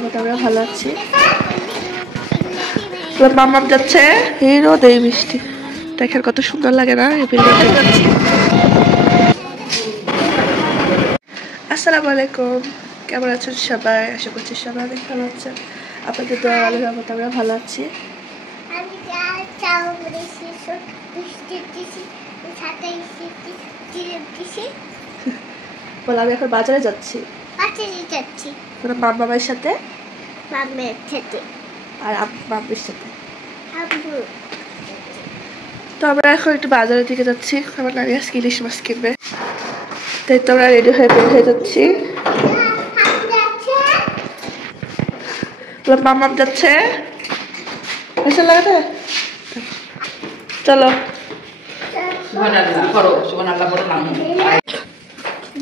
রহমতে আমরা ভালো আছি। মাম্মাম যাচ্ছে হিরো দেই মিষ্টি, দেখেন কত সুন্দর লাগে না এই বিল্ডিংটা যাচ্ছি। আসসালামু আলাইকুম, কেমন আছেন সবাই? আশা করছি সবাই অনেক ভালো আছেন। আপনাদের দোয়া আল্লাহর রহমতে আমরা ভালো আছি। বলে আমি এখন বাজারে যাচ্ছি মামার সাথে আর মাম্মির সাথে। তো আমরা এখন একটু বাজারের দিকে যাচ্ছি, আমার নানি আজকে ইলিশ মাছ কিনবে, তাই তো আমরা রেডি হয়ে বের হয়ে যাচ্ছি। মামাম যাচ্ছে, লাগাতে চলো।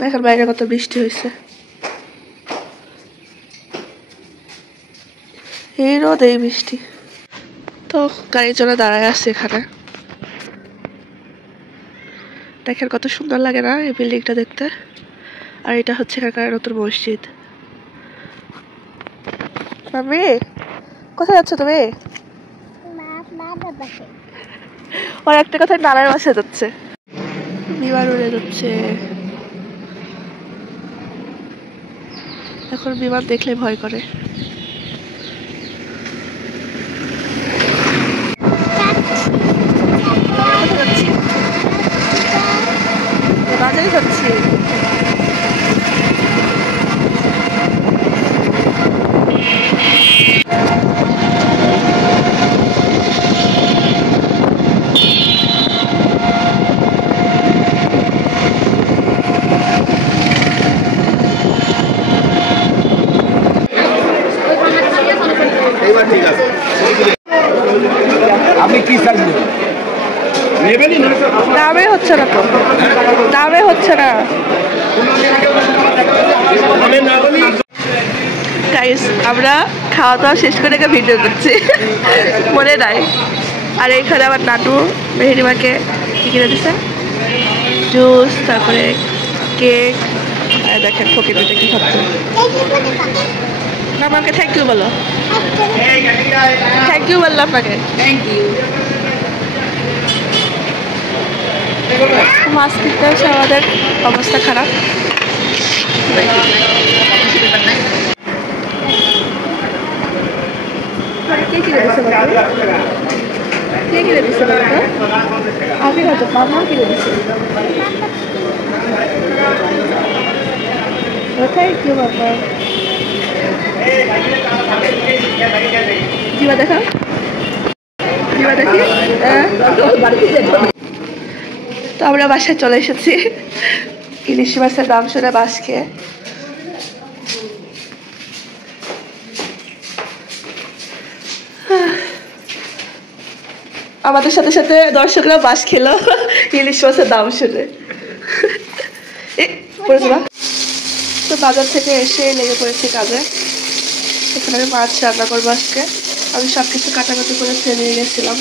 দেখেন বাইরে কত বৃষ্টি হয়েছে, এই রোদ এই বৃষ্টি। তো গাড়ির জন্য দাঁড়ায় আছে এখানে, দেখেন কত সুন্দর লাগে না এই বিল্ডিংটা দেখতে। আর এটা হচ্ছে এখানকার নতুন মসজিদ। মাম্মি কোথায় যাচ্ছ তুমি? ওর একটা কথায় নানার বাসায় যাচ্ছে, বিমান উড়ে যাচ্ছে। এখন বিমান দেখলে ভয় করে। বাজারে যাচ্ছি। আপনি কি চাইছেন? দামে হচ্ছে না তো, দামে হচ্ছে না গাইস। আমরা খাওয়া দাওয়া শেষ করে ভিডিও করছি, মনে নাই। আর এইখানে আমার নাটু মেহেরিমাকে কি কিনে দিচ্ছে, জুস, তারপরে কেক। আর দেখেন ফকির দুটো কি খাচ্ছে। আমাকে থ্যাংক ইউ বলো, থ্যাংক ইউ বললাম আপনাকে। Thank you. মাছ কিনতে হচ্ছে, আমাদের অবস্থা খারাপ। কে কিনে দিচ্ছে বাবা? কে কিনে দিচ্ছে বাবা? আমি হয়তো মামা কিনে দিচ্ছে। থ্যাংক ইউ বাবা। জিবা দেখা, জিবা দেখি। তো আমরা বাসায় চলে এসেছি ইলিশ মাছের দাম শুনে বাস খেয়ে। আমাদের সাথে সাথে দর্শকরা বাস খেলো ইলিশ মাছের দাম শুনে। তো বাজার থেকে এসে লেগে পড়েছি কাজে। এখানে আমি মাছ রান্না করবো আজকে। আমি সব কিছু কাটাকাটি করে ফেলে গেছিলাম,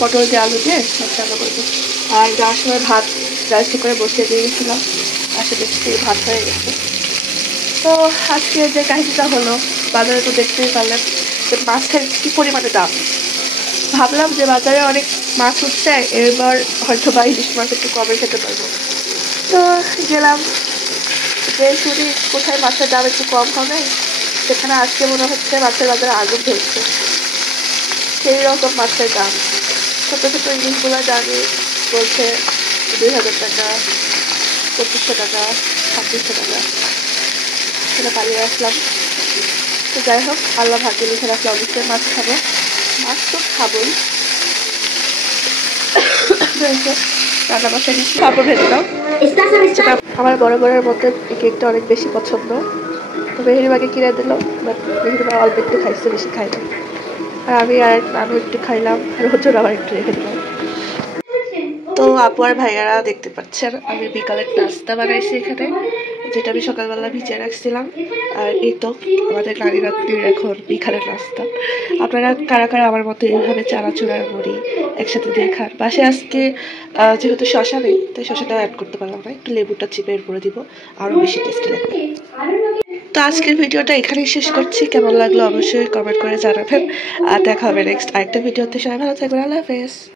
পটল দিয়ে আলু দিয়ে মাছ রান্না করবো। আর যাওয়ার সময় ভাত রাইস কুকারে বসিয়ে দিয়ে গেছিলাম, আসে দেখছি ভাত হয়ে গেছে। তো আজকে যে কাহিনীটা হলো, বাজারে তো দেখতেই পারলেন যে মাছের কী পরিমাণে দাম। ভাবলাম যে বাজারে অনেক মাছ উঠছে, এবার হয়তো বা ইলিশ মাছ একটু কমে খেতে পারবো। তো গেলাম, যে শুনি কোথায় মাছের দাম একটু কম হবে, সেখানে আজকে মনে হচ্ছে মাছের বাজারে আগুন ধরছে। সেই রকম মাছের দাম। ছোটো ছোটো ইলিশগুলোর দামই বলছে 2000 টাকা, 2500 টাকা, 2600 টাকা। সেটা পালিয়ে আসলাম। তো যাই হোক, আল্লাহ ভাগ্যে লিখে রাখলে অবশ্যই মাছ খাবো, মাছ তো খাবোই। রান্না বসাই দিচ্ছি, পাপড় ভেজে দাও। আমার বড় বড়ের মধ্যে এই কেকটা অনেক বেশি পছন্দ, তো মেহেরিমাকে কিনে দিল, বাট মেহেরিমা অল্প একটু খাইছে, বেশি খাই না। আর আমি একটু খাইলাম, আর হচ্ছে আবার একটু রেখে দিলাম। তো আপু আর ভাইয়ারা দেখতে পাচ্ছেন আমি বিকালের নাস্তা বানাইছি এখানে, যেটা আমি সকালবেলা ভিজিয়ে রাখছিলাম। আর এই তো আমাদের নারী রাত্রির এখন বিকালের নাস্তা। আপনারা কারা কারা আমার মতো এইভাবে চানাচুরার মুড়ি একসাথে দিয়ে খান? বাসায় আজকে যেহেতু শশা নেই, তাই শশাটা অ্যাড করতে পারলাম না, একটু লেবুটা চিপে এর করে দিব, আরও বেশি টেস্টি লাগবে। তো আজকের ভিডিওটা এখানেই শেষ করছি। কেমন লাগলো অবশ্যই কমেন্ট করে জানাবেন। আর দেখা হবে নেক্সট আরেকটা ভিডিওতে। সবাই ভালো থাকবেন। আল্লাহ হাফেজ।